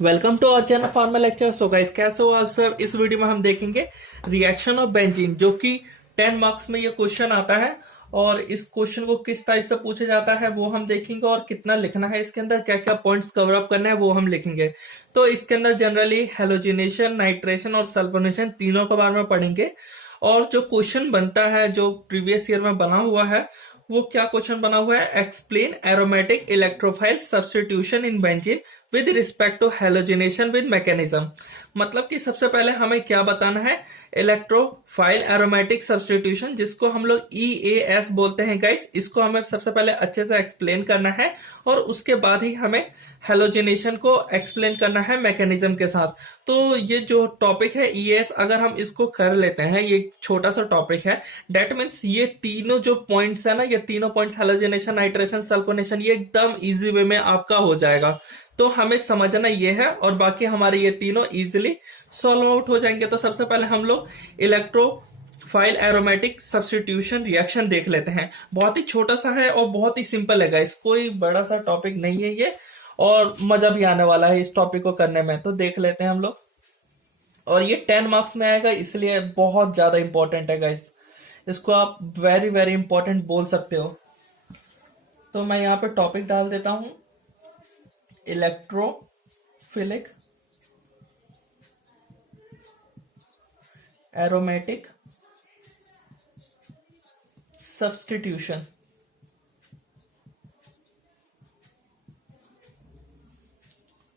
Welcome to our channel pharma lecture. So guys, कैसे हो आप सब। इस वीडियो में हम देखेंगे रिएक्शन ऑफ बेंजीन, जो कि 10 मार्क्स में ये क्वेश्चन आता है। और इस क्वेश्चन को किस टाइप से पूछा जाता है वो हम देखेंगे, और कितना लिखना है इसके अंदर, क्या क्या पॉइंट्स कवर अप करना है वो हम लिखेंगे। तो इसके अंदर जनरली हेलोजिनेशन, नाइट्रेशन और सल्फोनेशन तीनों के बारे में पढ़ेंगे। और जो क्वेश्चन बनता है, जो प्रीवियस ईयर में बना हुआ है, वो क्या क्वेश्चन बना हुआ है, explain aromatic electrophile substitution in benzene with respect to halogenation with mechanism. मतलब कि सबसे पहले हमें क्या बताना है, इलेक्ट्रोफाइल एरोमेटिक सब्स्टिट्यूशन, जिसको हम लोग EAS बोलते हैं गाइस, इसको हमें सबसे पहले अच्छे से एक्सप्लेन करना है। और उसके बाद ही हमें हेलोजिनेशन को एक्सप्लेन करना है मैकेनिज्म के साथ। तो ये जो टॉपिक है EAS, अगर हम इसको कर लेते हैं, ये छोटा सा टॉपिक है, डेट मीन्स ये तीनों जो पॉइंट्स है ना, ये तीनों पॉइंट्स हेलोजिनेशन, नाइट्रेशन, सल्फोनेशन, ये एकदम इजी वे में आपका हो जाएगा। तो हमें समझना ये है, और बाकी हमारे ये तीनों इजीली सॉल्व आउट हो जाएंगे। तो सबसे पहले हम लोग इलेक्ट्रोफाइल एरोमेटिक सब्स्टिट्यूशन रिएक्शन देख लेते हैं। बहुत ही छोटा सा है और बहुत ही सिंपल है गाइस, कोई बड़ा सा टॉपिक नहीं है ये, और मजा भी आने वाला है इस टॉपिक को करने में। तो देख लेते हैं हम लोग। और ये 10 मार्क्स में आएगा, इसलिए बहुत ज्यादा इंपॉर्टेंट है गाइस। इसको आप वेरी वेरी इंपॉर्टेंट बोल सकते हो। तो मैं यहाँ पे टॉपिक डाल देता हूं, इलेक्ट्रोफिलिक एरोमेटिक सब्स्टिट्यूशन।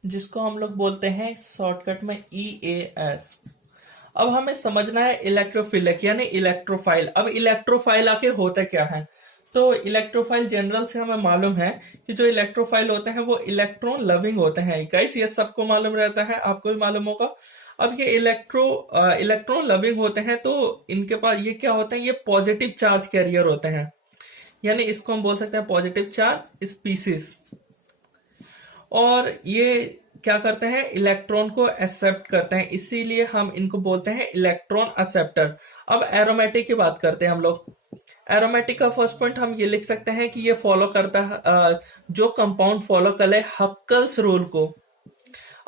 जिसको हम लोग बोलते हैं शॉर्टकट में EAS। अब हमें समझना है इलेक्ट्रोफिलिक यानी इलेक्ट्रोफाइल। अब इलेक्ट्रोफाइल आखिर होता क्या है। तो इलेक्ट्रोफाइल जनरल से हमें मालूम है कि जो इलेक्ट्रोफाइल होते हैं वो इलेक्ट्रॉन लविंग होते हैं गाइस, ये सबको मालूम रहता है, आपको भी मालूम होगा। अब ये इलेक्ट्रॉन लविंग होते हैं, तो इनके पास ये क्या होते हैं, ये पॉजिटिव चार्ज कैरियर होते हैं, यानी इसको हम बोल सकते हैं पॉजिटिव चार्ज स्पीसीज। और ये क्या करते हैं, इलेक्ट्रॉन को एक्सेप्ट करते हैं, इसीलिए हम इनको बोलते हैं इलेक्ट्रॉन एक्सेप्टर। अब एरोमेटिक की बात करते हैं हम लोग। एरोमेटिक का फर्स्ट पॉइंट हम ये लिख सकते हैं कि ये फॉलो करता है, जो कंपाउंड फॉलो करे हक्कल्स रूल को।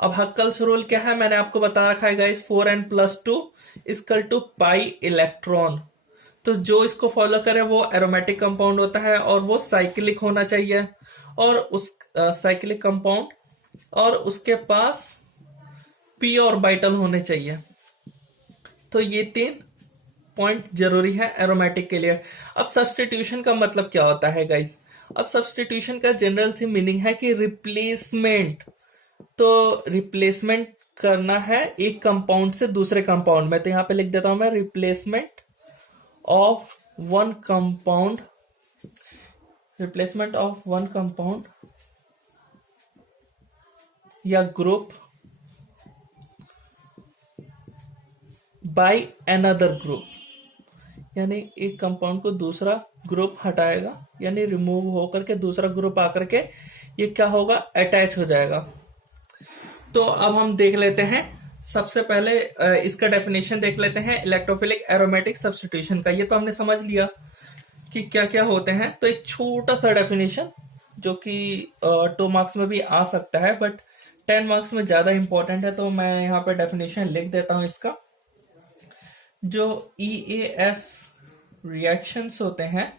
अब हक्कल्स रूल क्या है, मैंने आपको बता रखा है guys, 4n+2 equal to pi electron. तो जो इसको फॉलो करे वो एरोमेटिक कंपाउंड होता है, और वो साइक्लिक होना चाहिए, और उस साइक्लिक कंपाउंड, और उसके पास पी ऑर्बिटल होने चाहिए। तो ये 3 पॉइंट जरूरी है एरोमेटिक के लिए। अब सब्स्टिट्यूशन का मतलब क्या होता है गाइस। अब सब्स्टिट्यूशन का जनरल सी मीनिंग है कि रिप्लेसमेंट। तो रिप्लेसमेंट करना है एक कंपाउंड से दूसरे कंपाउंड में। तो यहां पे लिख देता हूं मैं, replacement of one compound, replacement of one compound या ग्रुप बाय अनदर ग्रुप, यानी एक कंपाउंड को दूसरा ग्रुप हटाएगा, यानी रिमूव होकर के दूसरा ग्रुप आकर के ये क्या होगा, अटैच हो जाएगा। तो अब हम देख लेते हैं, सबसे पहले इसका डेफिनेशन देख लेते हैं इलेक्ट्रोफिलिक एरोमेटिक सब्स्टिट्यूशन का। ये तो हमने समझ लिया कि क्या क्या होते हैं। तो एक छोटा सा डेफिनेशन जो कि 2 मार्क्स में भी आ सकता है, बट 10 मार्क्स में ज्यादा इंपॉर्टेंट है, तो मैं यहाँ पे डेफिनेशन लिख देता हूं इसका। जो EAS रिएक्शंस होते हैं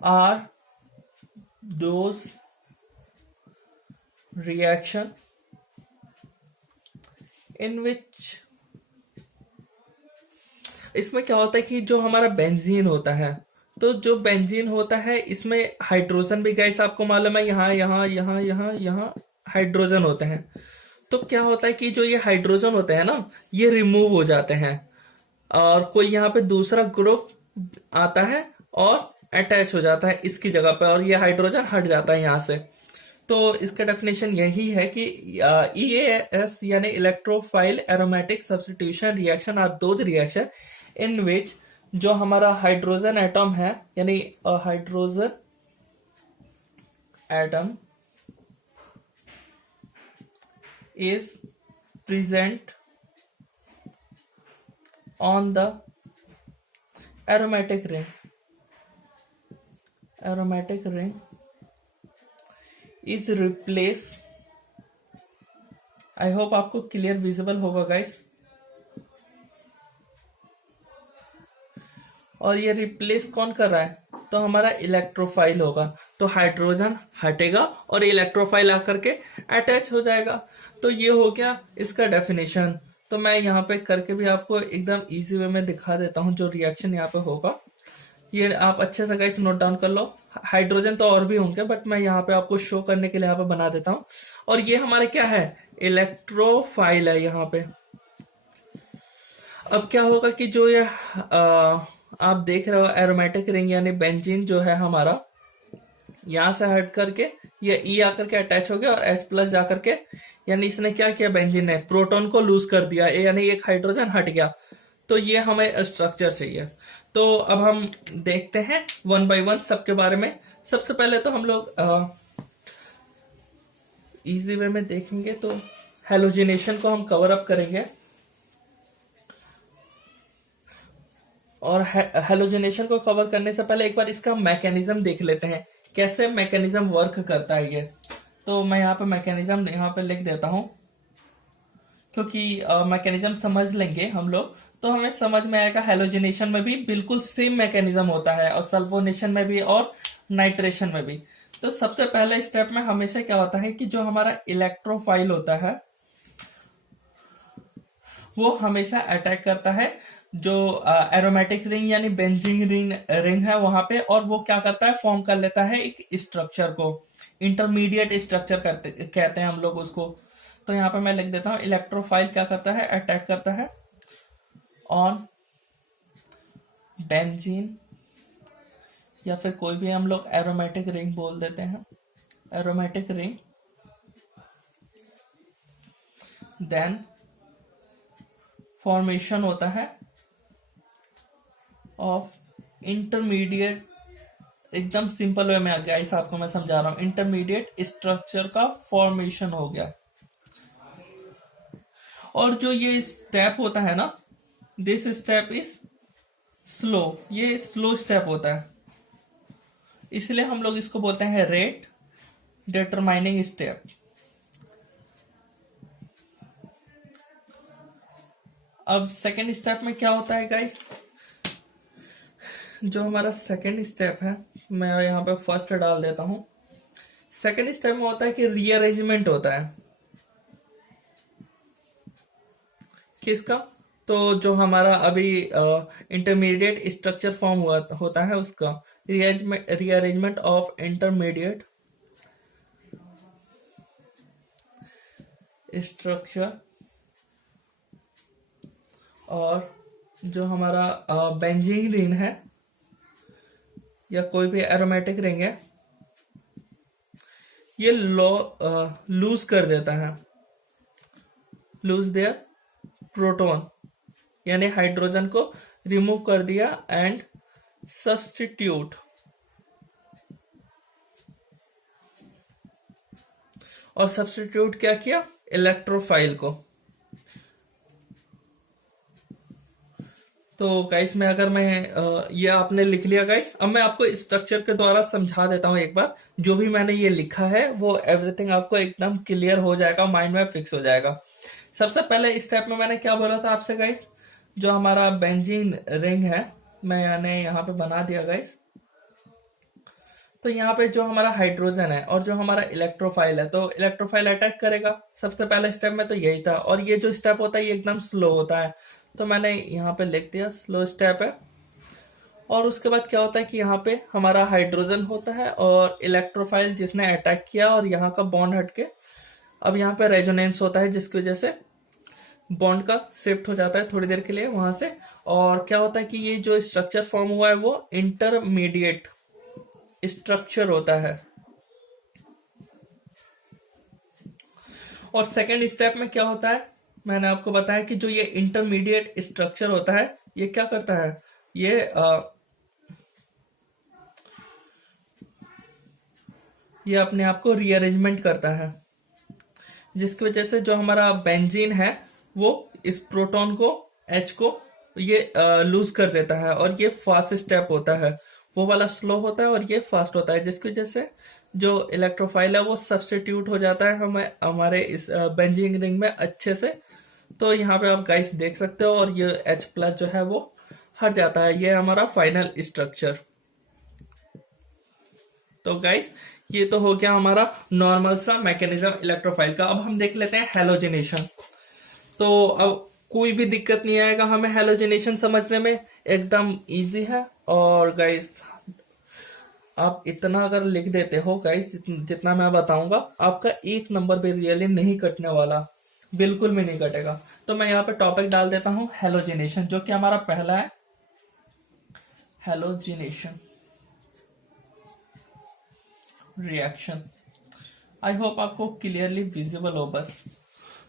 आर दोज रिएक्शन इन विच, इसमें क्या होता है कि जो हमारा बेंजीन होता है, तो जो बेंजीन होता है इसमें हाइड्रोजन भी गाइस आपको मालूम है, यहाँ यहाँ यहाँ यहाँ यहाँ हाइड्रोजन होते हैं। तो क्या होता है कि जो ये हाइड्रोजन होते हैं ना, ये रिमूव हो जाते हैं, और कोई यहाँ पे दूसरा ग्रुप आता है और अटैच हो जाता है इसकी जगह पे, और ये हाइड्रोजन हट जाता है यहाँ से। तो इसका डेफिनेशन यही है कि EAS यानी electrophile aromatic substitution reaction are those reaction in which जो हमारा हाइड्रोजन एटम है, यानी hydrogen atom is present on the aromatic ring is replaced I hope आपको क्लियर विजिबल होगा गाइस। और ये रिप्लेस कौन कर रहा है, तो हमारा इलेक्ट्रोफाइल होगा। तो हाइड्रोजन हटेगा और इलेक्ट्रोफाइल आकर के अटैच हो जाएगा। तो ये हो गया इसका डेफिनेशन। तो मैं यहाँ पे करके भी आपको एकदम इजी वे में दिखा देता हूँ जो रिएक्शन यहाँ पे होगा। ये आप अच्छे से गाइस नोट डाउन कर लो। हाइड्रोजन तो और भी होंगे बट मैं यहाँ पे आपको शो करने के लिए यहाँ पे बना देता हूँ। और ये हमारा क्या है, इलेक्ट्रोफाइल है यहाँ पे। अब क्या होगा कि जो ये आप देख रहे हो एरोमेटिक रिंग यानी बेंजीन जो है हमारा, यहां से हट करके ये ई आकर के अटैच हो गया और H प्लस जाकर के, यानी इसने क्या किया, बेंजीन ने प्रोटॉन को लूज कर दिया, यानी एक हाइड्रोजन हट गया। तो ये हमें स्ट्रक्चर चाहिए। तो अब हम देखते हैं वन बाय वन सबके बारे में। सबसे पहले तो हम लोग इजी वे में देखेंगे तो हेलोजिनेशन को हम कवर अप करेंगे। और हेलोजिनेशन को कवर करने से पहले एक बार इसका मैकेनिज्म देख लेते हैं, कैसे मैकेनिज्म वर्क करता है ये। तो मैं यहाँ पे मैकेनिज्म यहाँ पे लिख देता हूं, क्योंकि मैकेनिज्म समझ लेंगे हम लोग तो हमें समझ में आएगा। हेलोजिनेशन में भी बिल्कुल सेम मैकेनिज्म होता है और सल्फोनेशन में भी और नाइट्रेशन में भी। तो सबसे पहले स्टेप में हमेशा क्या होता है कि जो हमारा इलेक्ट्रोफाइल होता है वो हमेशा अटैक करता है जो एरोमेटिक रिंग यानी बेंजीन रिंग है वहां पे, और वो क्या करता है, फॉर्म कर लेता है एक स्ट्रक्चर को। इंटरमीडिएट स्ट्रक्चर कहते हैं हम लोग उसको। तो यहाँ पे मैं लिख देता हूं, इलेक्ट्रोफाइल क्या करता है, अटैक करता है ऑन बेंजीन, या फिर कोई भी हम लोग एरोमेटिक रिंग बोल देते हैं, एरोमेटिक रिंग। देन फॉर्मेशन होता है ऑफ इंटरमीडिएट, एकदम सिंपल वे में गाइस आपको मैं समझा रहा हूं, इंटरमीडिएट स्ट्रक्चर का फॉर्मेशन हो गया। और जो ये स्टेप होता है ना, दिस स्टेप इज स्लो, ये स्लो स्टेप होता है, इसलिए हम लोग इसको बोलते हैं रेट डिटरमाइनिंग स्टेप। अब सेकेंड स्टेप में क्या होता है गाइस, जो हमारा सेकेंड स्टेप है, मैं यहाँ पे फर्स्ट डाल देता हूं। सेकेंड स्टेप में होता है कि रीअरेंजमेंट होता है। किसका, तो जो हमारा अभी इंटरमीडिएट स्ट्रक्चर फॉर्म हुआ होता है उसका रीअरेंजमेंट ऑफ इंटरमीडिएट स्ट्रक्चर। और जो हमारा बेंजीन रिंग है या कोई भी एरोमेटिक रिंग है, ये लूज कर देता है, लूज देयर प्रोटॉन, यानी हाइड्रोजन को रिमूव कर दिया एंड सब्स्टिट्यूट। और सब्स्टिट्यूट क्या किया, इलेक्ट्रोफाइल को। तो गाइस मैं अगर मैं ये आपने लिख लिया गाइस, अब मैं आपको स्ट्रक्चर के द्वारा समझा देता हूं एक बार। जो भी मैंने ये लिखा है वो एवरीथिंग आपको एकदम क्लियर हो जाएगा, माइंड में फिक्स हो जाएगा। सबसे पहले स्टेप में मैंने क्या बोला था आपसे गाइस, जो हमारा बेंजीन रिंग है मैंने यहाँ पे बना दिया गाइस। तो यहाँ पे जो हमारा हाइड्रोजन है और जो हमारा इलेक्ट्रोफाइल है, तो इलेक्ट्रोफाइल अटैक करेगा। सबसे पहले स्टेप में तो यही था, और ये जो स्टेप होता है ये एकदम स्लो होता है, तो मैंने यहाँ पे लिख दिया स्लो स्टेप है। और उसके बाद क्या होता है कि यहाँ पे हमारा हाइड्रोजन होता है और इलेक्ट्रोफाइल जिसने अटैक किया, और यहाँ का बॉन्ड हटके अब यहाँ पे रेजोनेंस होता है, जिसकी वजह से बॉन्ड का शिफ्ट हो जाता है थोड़ी देर के लिए वहां से। और क्या होता है कि ये जो स्ट्रक्चर फॉर्म हुआ है वो इंटरमीडिएट स्ट्रक्चर होता है। और सेकेंड स्टेप में क्या होता है, मैंने आपको बताया कि जो ये इंटरमीडिएट स्ट्रक्चर होता है ये क्या करता है, ये अपने आप को रीअरेंजमेंट करता है, जिसकी वजह से जो हमारा बेंजीन है वो इस प्रोटॉन को H को ये लूज कर देता है। और ये फास्ट स्टेप होता है, वो वाला स्लो होता है और ये फास्ट होता है, जिसकी वजह से जो इलेक्ट्रोफाइल है वो सब्स्टिट्यूट हो जाता है हमें हमारे इस बेंजीन रिंग में अच्छे से। तो यहाँ पे आप गाइस देख सकते हो, और ये H प्लस जो है वो हट जाता है। ये हमारा फाइनल स्ट्रक्चर। तो गाइस ये तो हो गया हमारा नॉर्मल सा मैकेनिज्म इलेक्ट्रोफाइल का। अब हम देख लेते हैं हैलोजिनेशन। तो अब कोई भी दिक्कत नहीं आएगा हमें हैलोजिनेशन समझने में, एकदम इजी है। और गाइस आप इतना अगर लिख देते हो गाइस, जितना मैं बताऊंगा, आपका एक नंबर भी रियली नहीं कटने वाला, बिल्कुल भी नहीं कटेगा। तो मैं यहाँ पे टॉपिक डाल देता हूँ हैलोजिनेशन, जो कि हमारा पहला है हैलोजिनेशन रिएक्शन। आई होप आपको क्लियरली विजिबल हो। बस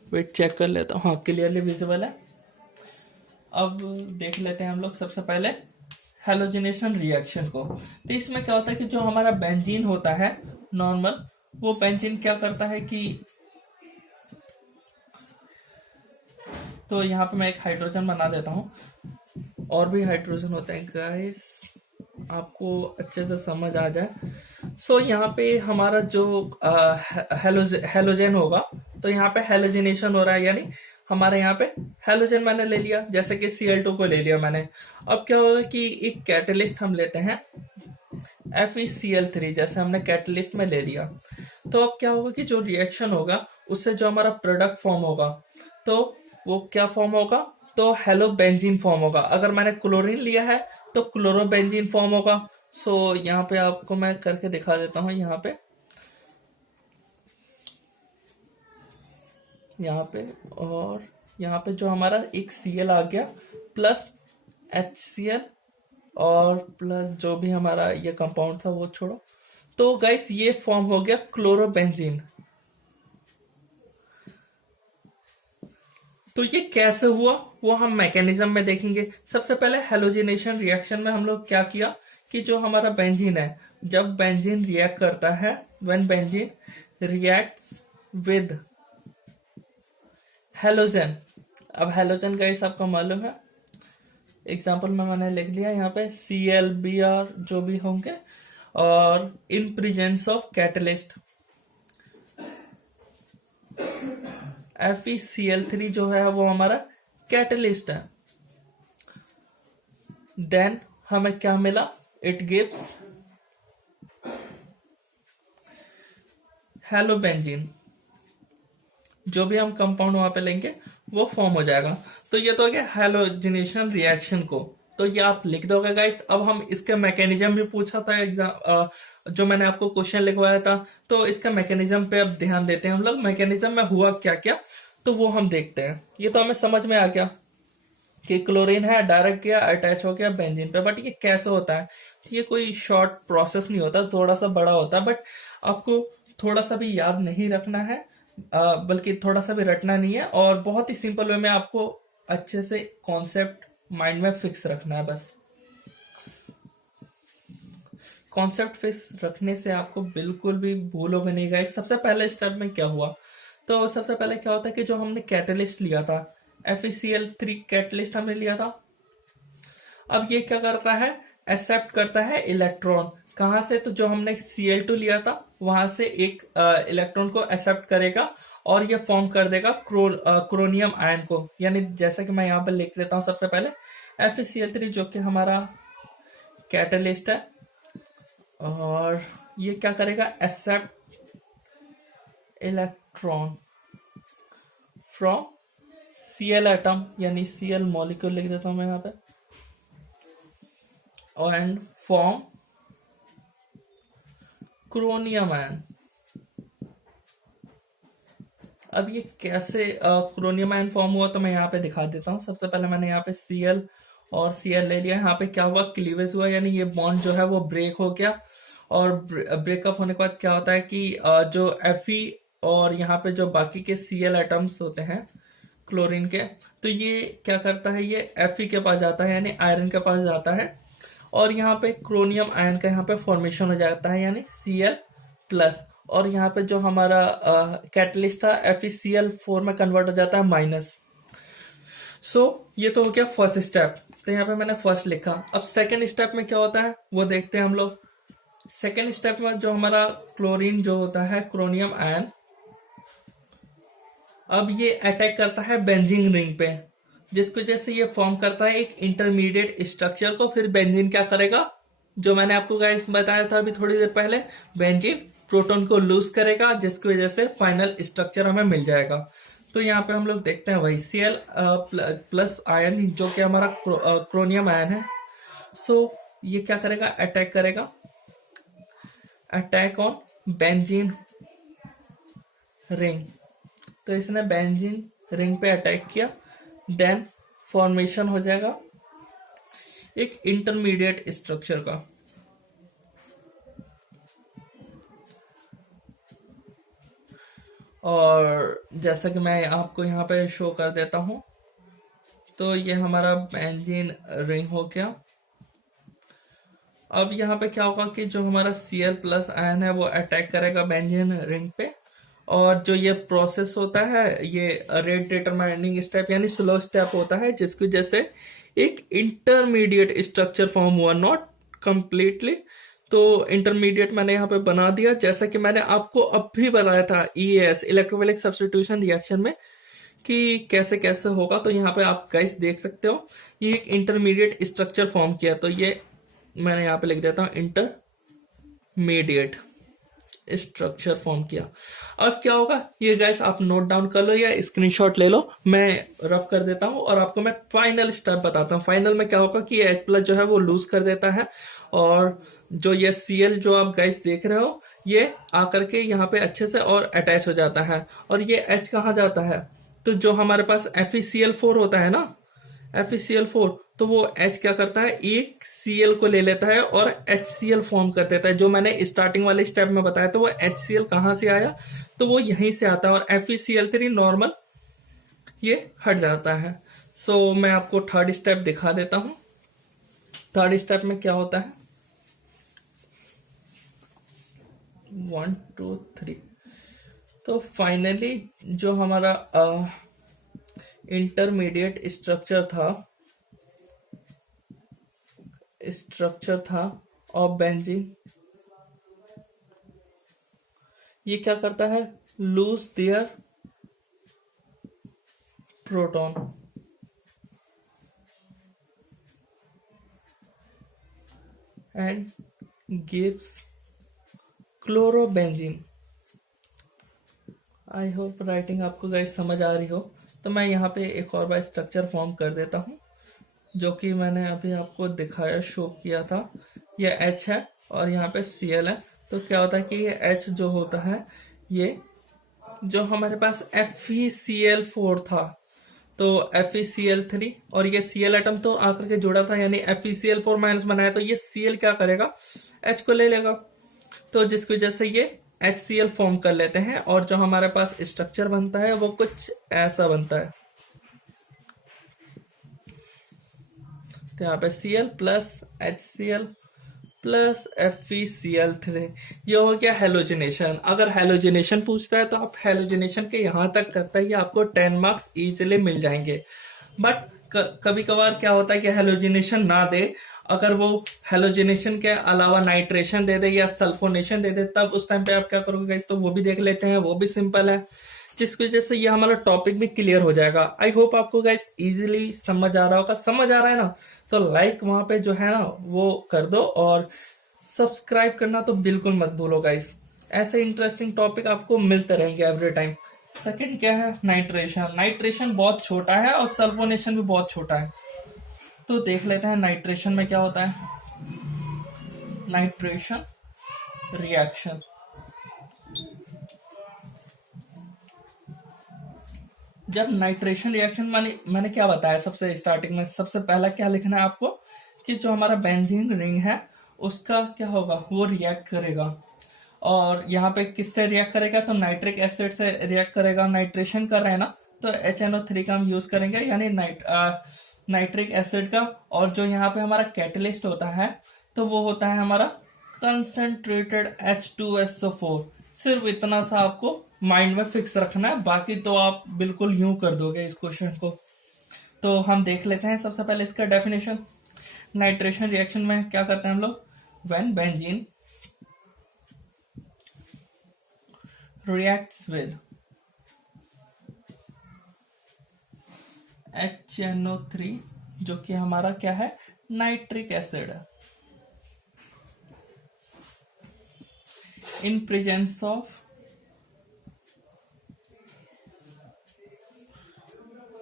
वेट चेक कर लेता हूँ, हाँ क्लियरली विजिबल है। अब देख लेते हैं हम लोग सबसे पहले हैलोजिनेशन रिएक्शन को। तो इसमें क्या होता है कि जो हमारा बेंजीन होता है नॉर्मल, वो बेंजीन क्या करता है कि, तो यहाँ पे मैं एक हाइड्रोजन बना देता हूँ, और भी हाइड्रोजन होते हैं गाइस, आपको अच्छे से समझ आ जाए। सो यहाँ पे हमारा जो हेलोजन होगा, तो यहाँ पे हेलोजिनेशन हो रहा है, यानी हमारे यहाँ पे हेलोजन मैंने ले लिया, जैसे कि Cl2 को ले लिया मैंने। अब क्या होगा कि एक कैटलिस्ट हम लेते हैं FeCl3, जैसे हमने कैटलिस्ट में ले लिया। तो अब क्या होगा कि जो रिएक्शन होगा उससे जो हमारा प्रोडक्ट फॉर्म होगा, तो वो क्या फॉर्म होगा, तो हेलोबेंजीन फॉर्म होगा। अगर मैंने क्लोरीन लिया है तो क्लोरोबेंजीन फॉर्म होगा। सो यहाँ पे आपको मैं करके दिखा देता हूँ। यहाँ पे और यहाँ पे जो हमारा एक Cl आ गया, प्लस HCl, और प्लस जो भी हमारा ये कंपाउंड था वो छोड़ो। तो गाइस ये फॉर्म हो गया क्लोरोबेंजीन। तो ये कैसे हुआ वो हम मैकेनिज्म में देखेंगे। सबसे पहले हेलोजिनेशन रिएक्शन में हम लोग क्या किया कि जो हमारा बेंजीन है, जब बेंजीन रिएक्ट करता है, when benzene reacts with halogen. अब हेलोजन गाइस आपको मालूम है, एग्जांपल में मैंने लिख लिया यहाँ पे Cl, Br जो भी होंगे, और in presence of catalyst FeCl3 जो है वो हमारा कैटलिस्ट है। देन हमें क्या मिला, इट गिव्स हेलोबेंजीन। जो भी हम कंपाउंड वहां पे लेंगे वो फॉर्म हो जाएगा। तो ये तो हो गया हेलोजिनेशन रिएक्शन को, तो ये आप लिख दोगे गाइस। अब हम इसके मैकेनिज्म भी पूछा था एग्जाम, जो मैंने आपको क्वेश्चन लिखवाया था, तो इसका मैकेनिज्म पे अब ध्यान देते हैं हम लोग। मैकेनिज्म में हुआ क्या क्या, तो वो हम देखते हैं। ये तो हमें समझ में आ गया कि क्लोरीन है, डायरेक्ट गया, अटैच हो गया बेंजीन पे। बट ये कैसे होता है, तो ये कोई शॉर्ट प्रोसेस नहीं होता, थोड़ा सा बड़ा होता है। बट आपको थोड़ा सा भी याद नहीं रखना है, बल्कि थोड़ा सा भी रटना नहीं है, और बहुत ही सिंपल वे में आपको अच्छे से कॉन्सेप्ट माइंड में फिक्स रखना है। बस कॉन्सेप्ट फिक्स रखने से आपको बिल्कुल भी भूलोगे नहीं गाइस। सबसे पहले स्टेप में क्या हुआ, तो सबसे पहले क्या होता है कि जो हमने कैटलिस्ट लिया था, FeCl3 कैटलिस्ट हमने लिया था। अब ये क्या करता है, एक्सेप्ट करता है इलेक्ट्रॉन। कहां से, तो जो हमने Cl2 लिया था वहां से एक इलेक्ट्रॉन को एक्सेप्ट करेगा, और ये फॉर्म कर देगा क्रोनियम आयन को। यानी जैसा कि मैं यहाँ पर लिख देता हूँ सबसे पहले FeCl3 जो कि हमारा कैटलिस्ट है, और ये क्या करेगा, accept electron from Cl atom, यानी Cl मॉलिक्यूल लिख देता हूं मैं यहाँ पे, एंड फॉर्म क्रोनियम आयन। अब ये कैसे क्रोनियम आयन फॉर्म हुआ, तो मैं यहाँ पे दिखा देता हूँ। सबसे पहले मैंने यहाँ पे Cl और Cl ले लिया। यहाँ पे क्या हुआ, क्लीवेज हुआ, यानी ये बॉन्ड जो है वो ब्रेक हो गया। और ब्रेकअप होने के बाद क्या होता है कि जो Fe और यहाँ पे जो बाकी के Cl एटम्स होते हैं क्लोरीन के, तो ये क्या करता है, ये Fe के पास जाता है, यानी आयरन के पास जाता है, और यहाँ पे क्रोनियम आयन का यहाँ पे फॉर्मेशन हो जाता है, यानी Cl प्लस। और यहाँ पे जो हमारा कैटलिस्ट था FeCl4 में कन्वर्ट हो जाता है माइनस। सो ये तो हो गया फर्स्ट स्टेप, तो यहाँ पे मैंने फर्स्ट लिखा। अब सेकेंड स्टेप में क्या होता है वो देखते हैं हम लोग। सेकेंड स्टेप में जो हमारा क्लोरीन जो होता है क्रोनियम आयन, अब ये अटैक करता है बेंजीन रिंग पे, जिसकी वजह से ये फॉर्म करता है एक इंटरमीडिएट स्ट्रक्चर को। फिर बेंजीन क्या करेगा, जो मैंने आपको गाइस बताया था अभी थोड़ी देर पहले, बेंजीन प्रोटॉन को लूज करेगा, जिसकी वजह से फाइनल स्ट्रक्चर हमें मिल जाएगा। तो यहाँ पे हम लोग देखते हैं वही Cl प्लस आयन जो कि हमारा क्रोनियम आयन है। सो ये क्या करेगा, अटैक करेगा, अटैक ऑन बेंजीन रिंग। तो इसने बेंजीन रिंग पे अटैक किया, देन फॉर्मेशन हो जाएगा एक इंटरमीडिएट स्ट्रक्चर का। और जैसा कि मैं आपको यहाँ पे शो कर देता हूं, तो ये हमारा बेंजीन रिंग हो गया। अब यहाँ पे क्या होगा कि जो हमारा Cl प्लस आयन है वो अटैक करेगा बेंजीन रिंग पे, और जो ये प्रोसेस होता है ये रेट डिटरमाइनिंग स्टेप यानी स्लो स्टेप होता है, जिसकी वजह से एक इंटरमीडिएट स्ट्रक्चर फॉर्म हुआ, नॉट कंप्लीटली। तो इंटरमीडिएट मैंने यहाँ पे बना दिया, जैसा कि मैंने आपको अब भी बनाया था EAS इलेक्ट्रोफिलिक सब्स्टिट्यूशन रिएक्शन में कि कैसे कैसे होगा। तो यहाँ पे आप गाइस देख सकते हो ये एक इंटरमीडिएट स्ट्रक्चर फॉर्म किया। तो ये मैंने यहाँ पे लिख देता हूँ इंटरमीडिएट स्ट्रक्चर फॉर्म किया। अब क्या होगा ये गाइस आप नोट डाउन कर लो या स्क्रीनशॉट ले लो, मैं रफ कर देता हूं और आपको मैं फाइनल स्टेप बताता हूं। फाइनल में क्या होगा कि H प्लस जो है वो लूज कर देता है, और जो ये Cl जो आप गाइस देख रहे हो ये आकर के यहाँ पे अच्छे से और अटैच हो जाता है। और ये H कहाँ जाता है, तो जो हमारे पास FeCl4 होता है ना, FeCl4, तो वो H क्या करता है, एक Cl को ले लेता है और HCl फॉर्म कर देता है। जो मैंने स्टार्टिंग वाले स्टेप में बताया, तो वो HCl कहाँ से आया, तो वो यहीं से आता है, और FeCl3 नॉर्मल ये हट जाता है। सो मैं आपको थर्ड स्टेप दिखा देता हूं। थर्ड स्टेप में क्या होता है, 1 2 3। तो फाइनली जो हमारा इंटरमीडिएट स्ट्रक्चर था ऑफ बेंजीन, ये क्या करता है, lose their proton and gives chlorobenzene. I hope writing आपको गाइस समझ आ रही हो। तो मैं यहाँ पे एक और बार स्ट्रक्चर फॉर्म कर देता हूँ, जो कि मैंने अभी आपको दिखाया, शो किया था। ये H है और यहाँ पे Cl है। तो क्या होता है कि ये H जो होता है, ये जो हमारे पास FeCl4 था, तो FeCl3, और ये Cl एटम तो आकर के जुड़ा था, यानी FeCl4 माइनस बनाया, तो ये Cl क्या करेगा, H को ले लेगा। तो जिसकी वजह से ये HCl फॉर्म कर लेते हैं, और जो हमारे पास स्ट्रक्चर बनता है वो कुछ ऐसा बनता है। तो यहाँ पे Cl plus HCl plus FeCl3, ये हो गया हेलोजिनेशन। अगर हेलोजिनेशन पूछता है तो आप हेलोजिनेशन के यहाँ तक करता है, ये आपको 10 मार्क्स इजिली मिल जाएंगे। बट कभी कभार क्या होता है कि हेलोजिनेशन ना दे, अगर वो हेलोजिनेशन के अलावा नाइट्रेशन दे दे या सल्फोनेशन दे दे, तब उस टाइम पे आप क्या करोगे गाइस, तो वो भी देख लेते हैं, वो भी सिंपल है, जिसकी वजह से ये हमारा टॉपिक भी क्लियर हो जाएगा। आई होप आपको गाइस इजीली समझ आ रहा होगा। समझ आ रहा है ना, तो लाइक वहां पे जो है ना वो कर दो, और सब्सक्राइब करना तो बिल्कुल मत भूलो गाइस। ऐसे इंटरेस्टिंग टॉपिक आपको मिलते रहेंगे एवरी टाइम। सेकंड क्या है, नाइट्रेशन। नाइट्रेशन बहुत छोटा है और सल्फोनेशन भी बहुत छोटा है। तो देख लेते हैं नाइट्रेशन में क्या होता है। नाइट्रेशन रिएक्शन, जब नाइट्रेशन रिएक्शन मैंने क्या बताया सबसे स्टार्टिंग में, सबसे पहला क्या लिखना है आपको, कि जो हमारा बेंजीन रिंग है उसका क्या होगा, वो रिएक्ट करेगा। और यहाँ पे किससे रिएक्ट करेगा, तो नाइट्रिक एसिड से रिएक्ट करेगा। नाइट्रेशन कर रहे हैं ना, तो HNO3 का हम यूज करेंगे, यानी नाइट्रिक एसिड का। और जो यहाँ पे हमारा कैटलिस्ट होता है, तो वो होता है हमारा कंसंट्रेटेड H2SO4। सिर्फ इतना सा आपको माइंड में फिक्स रखना है, बाकी तो आप बिल्कुल यूं कर दोगे इस क्वेश्चन को। तो हम देख लेते हैं सबसे पहले इसका डेफिनेशन। नाइट्रेशन रिएक्शन में क्या करते हैं हम लोग, when benzene reacts with HNO3 जो कि हमारा क्या है, nitric acid, in presence of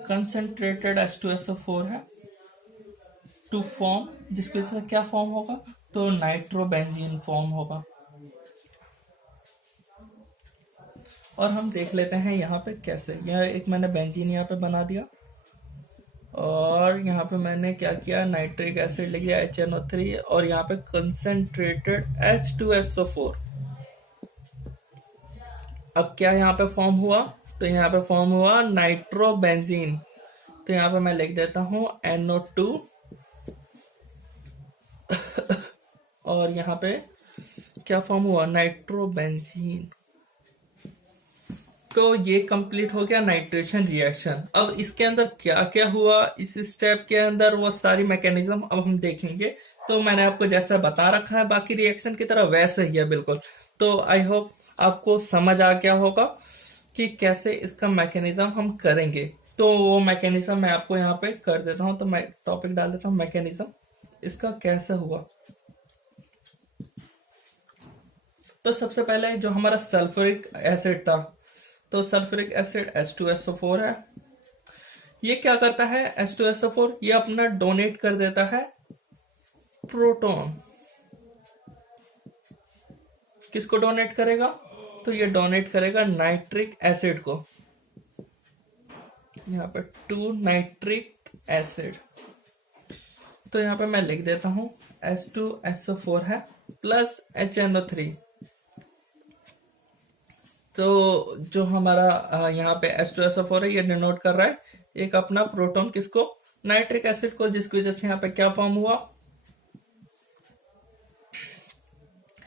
concentrated H2SO4 है, टू फॉर्म, जिसकी वजह से क्या फॉर्म होगा, तो नाइट्रोबेंजीन फॉर्म होगा। और हम देख लेते हैं यहाँ पे कैसे। यह एक मैंने बेंजीन यहाँ पे बना दिया, और यहाँ पे मैंने क्या किया, नाइट्रिक एसिड लिख दिया HNO3, और यहाँ पे कंसंट्रेटेड H2SO4। अब क्या यहाँ पे फॉर्म हुआ, तो यहाँ पे फॉर्म हुआ नाइट्रोबेंजीन। तो यहाँ पे मैं लिख देता हूँ NO2 और यहाँ पे क्या फॉर्म हुआ, नाइट्रोबेंजीन। तो ये कंप्लीट हो गया नाइट्रेशन रिएक्शन। अब इसके अंदर क्या क्या हुआ, इस स्टेप के अंदर वो सारी मैकेनिज्म अब हम देखेंगे। तो मैंने आपको जैसा बता रखा है बाकी रिएक्शन की तरह वैसे ही है बिल्कुल। तो आई होप आपको समझ आ गया होगा कि कैसे इसका मैकेनिज्म हम करेंगे। तो वो मैकेनिज्म मैं आपको यहाँ पे कर देता हूँ। तो मैं टॉपिक डाल देता हूँ, मैकेनिज्म इसका कैसे हुआ। तो सबसे पहले जो हमारा सल्फ्यूरिक एसिड था, तो सल्फ्यूरिक एसिड H2SO4 है। ये क्या करता है, H2SO4 ये अपना डोनेट कर देता है प्रोटॉन। किसको डोनेट करेगा, तो ये डोनेट करेगा नाइट्रिक एसिड को। यहाँ पे 2 नाइट्रिक एसिड। तो यहाँ पे मैं लिख देता हूं H2SO4 है प्लस HNO3। तो जो हमारा यहाँ पे H2SO4 है, ये डिनोट कर रहा है एक अपना प्रोटॉन, किसको, नाइट्रिक एसिड को, जिसकी वजह से यहाँ पे क्या फॉर्म हुआ,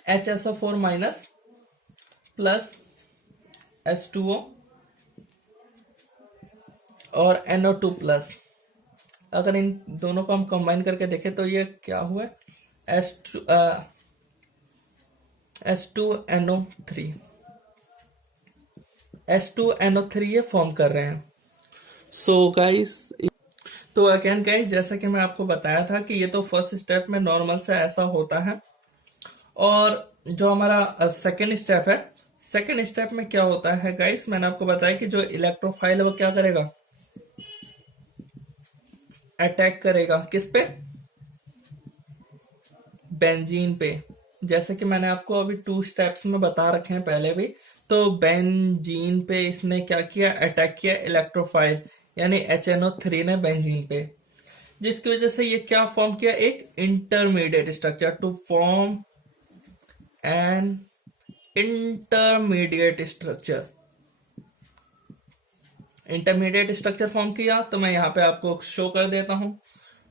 HSO4 माइनस प्लस H2O और NO2 प्लस। अगर इन दोनों को हम कंबाइन करके देखें तो ये क्या हुआ, H2NO3 H2NO3 ये फॉर्म कर रहे हैं। सो गाइस, तो अगेन गाइस, जैसा कि मैं आपको बताया था कि ये तो फर्स्ट स्टेप में नॉर्मल से ऐसा होता है। और जो हमारा सेकेंड स्टेप है, सेकेंड स्टेप में क्या होता है गाइस, मैंने आपको बताया कि जो इलेक्ट्रोफाइल है वो क्या करेगा, अटैक करेगा किस पे, बेंजीन पे। जैसे कि मैंने आपको अभी 2 स्टेप्स में बता रखे हैं पहले भी। तो बेंजीन पे इसने क्या किया, अटैक किया इलेक्ट्रोफाइल, यानी HNO3 ने बेंजीन पे, जिसकी वजह से ये क्या फॉर्म किया, एक intermediate structure, to form an intermediate structure. Intermediate structure form किया। तो मैं यहाँ पे आपको शो कर देता हूं।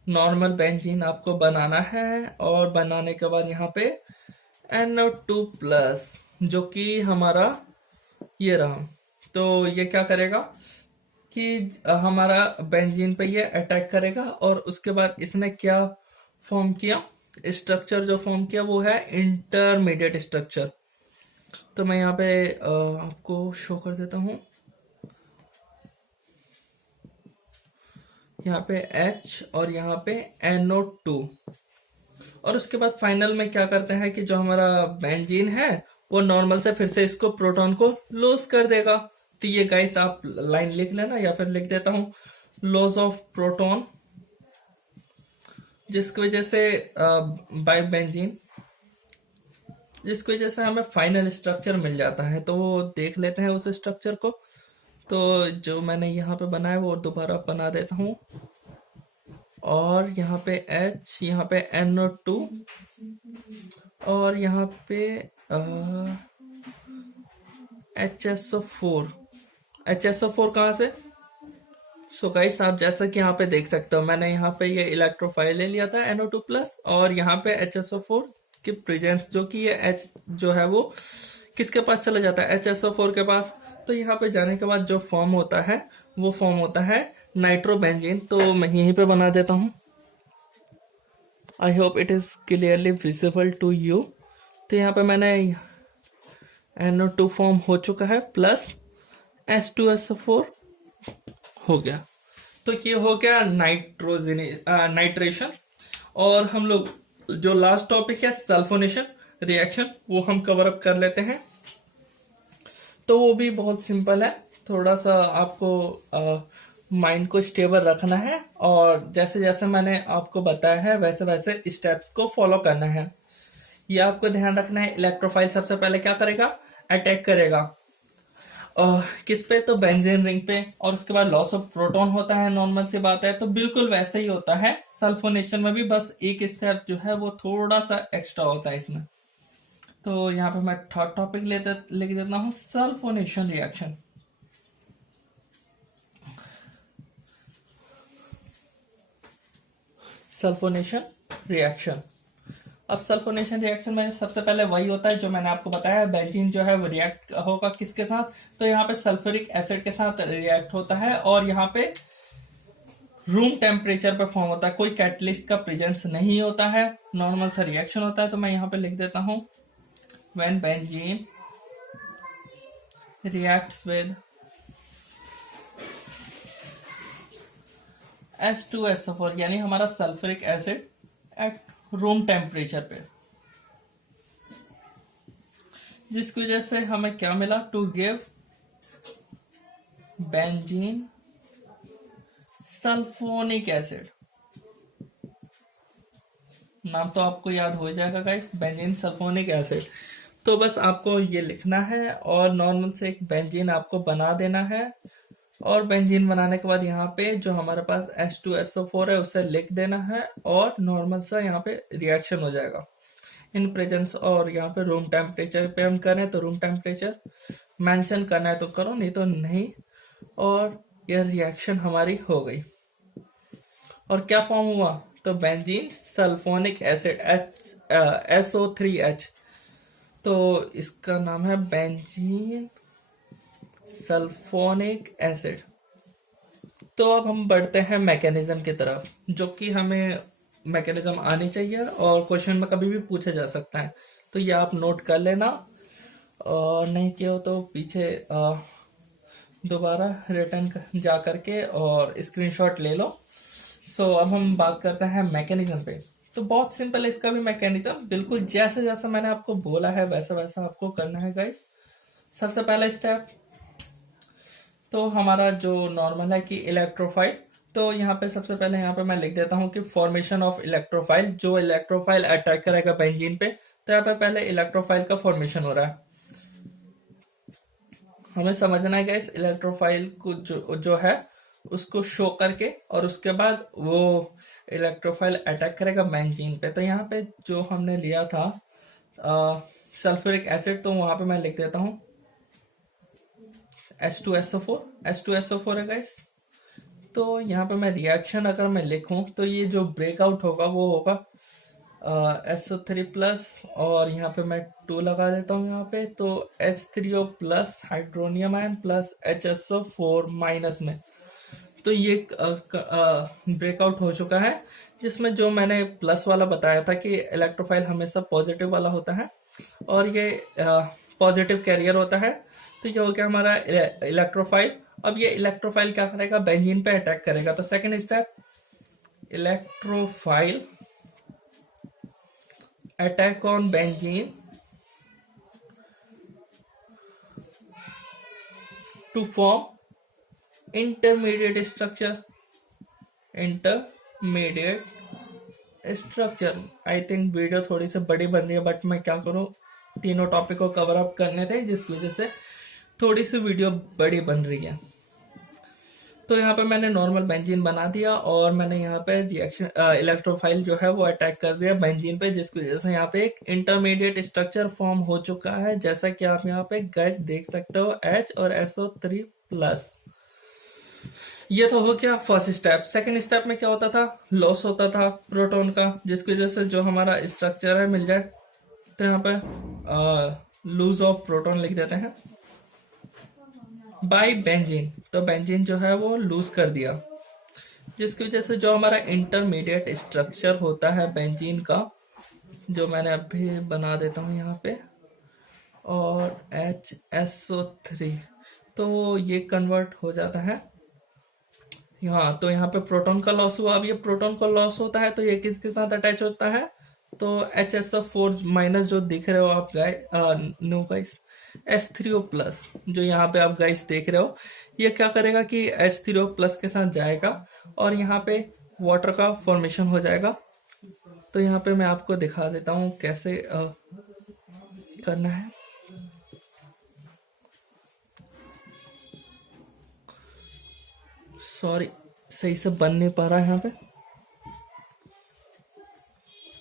नॉर्मल बेंजीन आपको बनाना है, और बनाने के बाद यहाँ पे NO2 प्लस, जो कि हमारा ये रहा। तो ये क्या करेगा कि हमारा बेंजीन पे ये अटैक करेगा, और उसके बाद इसने क्या फॉर्म किया, स्ट्रक्चर जो फॉर्म किया वो है इंटरमीडिएट स्ट्रक्चर। तो मैं यहाँ पे आपको शो कर देता हूं। यहाँ पे H और यहाँ पे NO2, और उसके बाद फाइनल में क्या करते हैं कि जो हमारा बेंजीन है वो नॉर्मल से फिर से इसको प्रोटॉन को लॉस कर देगा। तो ये गाइस आप लाइन लिख लेना, या फिर लिख देता हूँ लॉस ऑफ प्रोटॉन, जिसकी वजह से बाय बेंजीन, जिसकी वजह से हमें फाइनल स्ट्रक्चर मिल जाता है। तो वो देख लेते हैं उस स्ट्रक्चर को। तो जो मैंने यहाँ पे बनाया वो दोबारा बना देता हूँ, और यहाँ पे H, यहाँ पे NO2, और यहाँ पे HSO4। HSO4 कहाँ से, सो गाइस आप जैसा कि यहाँ पे देख सकते हो, मैंने यहाँ पे ये इलेक्ट्रोफाइल ले लिया था NO2 प्लस, और यहाँ पे HSO4 की प्रेजेंस, जो कि ये H जो है वो किसके पास चला जाता है, HSO4 के पास। तो यहाँ पे जाने के बाद जो फॉर्म होता है वो फॉर्म होता है नाइट्रोबेंजीन। तो मैं यहीं पे बना देता हूँ। I hope it is clearly visible to you. तो यहाँ पे मैंने NO2 फॉर्म हो चुका है प्लस H2SO4 हो गया। तो ये हो गया नाइट्रेशन। और हम लोग जो लास्ट टॉपिक है सल्फोनेशन रिएक्शन वो हम कवर अप कर लेते हैं। तो वो भी बहुत सिंपल है, थोड़ा सा आपको माइंड को स्टेबल रखना है और जैसे जैसे मैंने आपको बताया है वैसे वैसे स्टेप्स को फॉलो करना है। ये आपको ध्यान रखना है। इलेक्ट्रोफाइल सबसे पहले क्या करेगा, अटैक करेगा किस पे, तो बेंजीन रिंग पे, और उसके बाद लॉस ऑफ प्रोटॉन होता है, नॉर्मल सी बात है। तो बिल्कुल वैसे ही होता है सल्फोनेशन में भी, बस एक स्टेप जो है वो थोड़ा सा एक्स्ट्रा होता है इसमें। तो यहाँ पे मैं थर्ड टॉपिक लिख देता हूँ, सल्फोनेशन रिएक्शन। Sulphonation reaction. अब सल्फोनेशन रिएक्शन में सबसे पहले वही होता है जो मैंने आपको बताया, बेंजीन जो है वो रिएक्ट होगा किसके साथ, तो यहाँ पे सल्फ्यूरिक एसिड के साथ रिएक्ट होता है और यहाँ पे रूम टेम्परेचर पे फॉर्म होता है, कोई कैटलिस्ट का प्रेजेंस नहीं होता है, नॉर्मल सा रिएक्शन होता है। तो मैं यहाँ पे लिख देता हूं, when benzene reacts with H2SO4 यानी हमारा sulphuric acid at room temperature पे, जिसकी वजह से हमें क्या मिला, to give benzene sulphonic acid. नाम तो आपको याद हो जाएगा गाइस, बेंजीन सल्फोनिक एसिड। तो बस आपको ये लिखना है और नॉर्मल से एक बेंजीन आपको बना देना है और बेंजीन बनाने के बाद यहाँ पे जो हमारे पास H2SO4 है उसे लिख देना है और नॉर्मल सा यहाँ पे रिएक्शन हो जाएगा इन प्रेजेंस। और यहाँ पे रूम टेम्परेचर पे हम करें तो रूम टेम्परेचर मेंशन करना है तो करो, नहीं तो नहीं। और यह रिएक्शन हमारी हो गई और क्या फॉर्म हुआ, तो बेंजीन सल्फोनिक एसिड SO3H, तो इसका नाम है बेंजीन सल्फोनिक एसिड। तो अब हम बढ़ते हैं मैकेनिज्म की तरफ, जो कि हमें मैकेनिज्म आनी चाहिए और क्वेश्चन में कभी भी पूछा जा सकता है। तो ये आप नोट कर लेना और नहीं किया हो तो पीछे दोबारा रिटर्न जा करके और स्क्रीनशॉट ले लो। सो अब हम बात करते हैं मैकेनिज्म पे। तो बहुत सिंपल है इसका भी मैकेनिज्म, बिल्कुल जैसे जैसा मैंने आपको बोला है वैसा वैसा आपको करना है गाइस। सबसे पहला स्टेप तो हमारा जो नॉर्मल है कि इलेक्ट्रोफाइल, तो यहाँ पे सबसे पहले यहाँ पे मैं लिख देता हूँ कि फॉर्मेशन ऑफ इलेक्ट्रोफाइल। जो इलेक्ट्रोफाइल अटैक करेगा बेंजीन पे, तो यहाँ पे पहले इलेक्ट्रोफाइल का फॉर्मेशन हो रहा है। हमें समझना है गाइस, इलेक्ट्रोफाइल को जो है उसको शो करके और उसके बाद वो इलेक्ट्रोफाइल अटैक करेगा बेंजीन पे। तो यहाँ पे जो हमने लिया था सल्फ्यूरिक एसिड, तो वहां पे मैं लिख देता हूँ H2SO4 है गाइस। तो यहाँ पे मैं रिएक्शन अगर मैं लिखूं तो ये जो ब्रेकआउट होगा वो होगा SO3 प्लस, और यहाँ पे मैं 2 लगा देता हूँ यहाँ पे, तो H3O plus hydronium ion plus HSO4 minus में। तो ये ब्रेकआउट हो चुका है, जिसमें जो मैंने प्लस वाला बताया था कि इलेक्ट्रोफाइल हमेशा पॉजिटिव वाला होता है और ये पॉजिटिव कैरियर होता है। तो ये हो गया हमारा इलेक्ट्रोफाइल। अब ये इलेक्ट्रोफाइल क्या करेगा, बेंजीन पे अटैक करेगा। तो second step, electrophile attack on benzene to form intermediate structure. I think video थोड़ी सी बड़ी बन रही है, बट मैं क्या करूं, तीनों टॉपिक को कवर अप करने थे, जिसकी वजह से थोड़ी सी वीडियो बड़ी बन रही है। तो यहाँ पे मैंने नॉर्मल बेंजीन बना दिया और मैंने यहाँ पे रिएक्शन इलेक्ट्रोफाइल जो है वो अटैक कर दिया बेंजीन पे, जिसकी वजह से यहाँ पे एक इंटरमीडिएट स्ट्रक्चर फॉर्म हो चुका है, जैसा कि आप यहाँ पे गैस देख सकते हो, H और SO3 प्लस। ये तो हो गया फर्स्ट स्टेप। सेकंड स्टेप में क्या होता था, लॉस होता था प्रोटॉन का, जिसकी वजह से जो हमारा स्ट्रक्चर है मिल जाए। तो यहाँ पे लूज ऑफ प्रोटॉन लिख देते हैं बाय बेंजीन। तो बेंजीन जो है वो लूज कर दिया, जिसकी वजह से जो हमारा इंटरमीडिएट स्ट्रक्चर होता है बेंजीन का, जो मैंने अभी बना देता हूं यहाँ पे, और HSO3, तो ये कन्वर्ट हो जाता है। हाँ, तो यहाँ पे प्रोटॉन का लॉस हुआ। अब ये प्रोटॉन का लॉस होता है तो ये किसके साथ अटैच होता है, तो HSO4 माइनस जो दिख रहे हो आप नो गाइस, H3O प्लस जो यहाँ पे आप गाइस देख रहे हो, ये क्या करेगा कि H3O प्लस के साथ जाएगा और यहाँ पे वाटर का फॉर्मेशन हो जाएगा। तो यहाँ पे मैं आपको दिखा देता हूँ कैसे करना है। सॉरी, सही से बन नहीं पा रहा है यहाँ पे।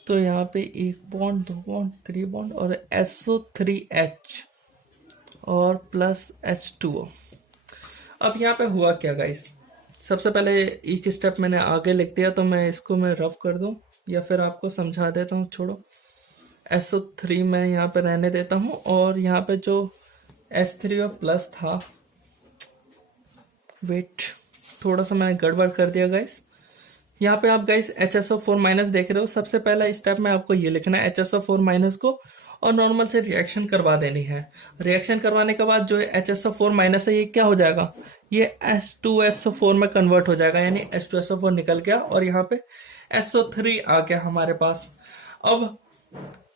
तो यहाँ पे 1 बॉन्ड, 2 बॉन्ड, 3 बॉन्ड और SO3H और प्लस H2O। अब यहाँ पे हुआ क्या गाइस, सबसे पहले एक स्टेप मैंने आगे लिख दिया, तो मैं इसको रफ कर दूं या फिर आपको समझा देता हूँ। छोड़ो, SO3 मैं यहाँ पे रहने देता हूँ और यहाँ पे जो H3O प्लस था, वेट, थोड़ा सा मैंने गड़बड़ कर दिया गाइस। यहाँ पे आप गाइस HSO4 माइनस देख रहे हो। सबसे पहला स्टेप में आपको ये लिखना है HSO4 माइनस को और नॉर्मल से रिएक्शन करवा देनी है। रिएक्शन करवाने के बाद जो HSO4 माइनस है ये क्या हो जाएगा, ये H2SO4 में कन्वर्ट हो जाएगा, यानी H2SO4 निकल गया और यहाँ पे SO3 आ गया हमारे पास। अब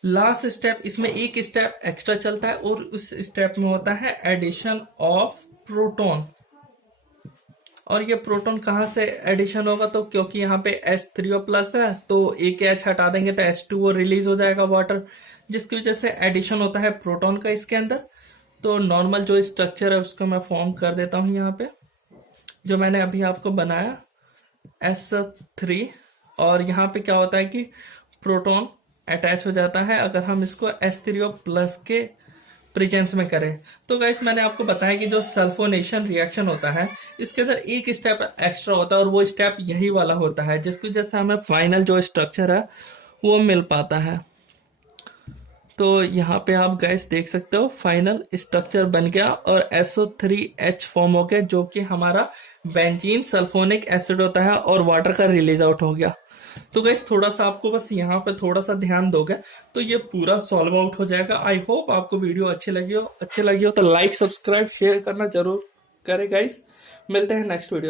लास्ट स्टेप, इसमें एक स्टेप एक्स्ट्रा चलता है और उस स्टेप में होता है एडिशन ऑफ प्रोटॉन। और ये प्रोटॉन कहाँ से एडिशन होगा, तो क्योंकि यहाँ पे H3O प्लस है तो एक H हटा देंगे तो H2O रिलीज हो जाएगा वाटर, जिसकी वजह से एडिशन होता है प्रोटॉन का इसके अंदर। तो नॉर्मल जो स्ट्रक्चर है उसको मैं फॉर्म कर देता हूँ यहाँ पे, जो मैंने अभी आपको बनाया S3। और यहाँ पे क्या होता है कि प्रोटॉन अटैच हो जाता है अगर हम इसको H3O प्लस के प्रेजेंस में करें। तो गाइस मैंने आपको बताया कि जो सल्फोनेशन रिएक्शन होता है इसके अंदर एक स्टेप एक्स्ट्रा होता है और वो स्टेप यही वाला होता है, जिसकी वजह से हमें फाइनल जो स्ट्रक्चर है वो मिल पाता है। तो यहाँ पे आप गाइस देख सकते हो फाइनल स्ट्रक्चर बन गया और SO3H फॉर्म हो गया, जो कि हमारा बेंजीन सल्फोनिक एसिड होता है और वाटर का रिलीज आउट हो गया। तो गाइस थोड़ा सा आपको बस यहाँ पे थोड़ा सा ध्यान दोगे तो ये पूरा सॉल्व आउट हो जाएगा। आई होप आपको वीडियो अच्छी लगी हो तो लाइक, सब्सक्राइब, शेयर करना जरूर करें गाइस। मिलते हैं नेक्स्ट वीडियो में।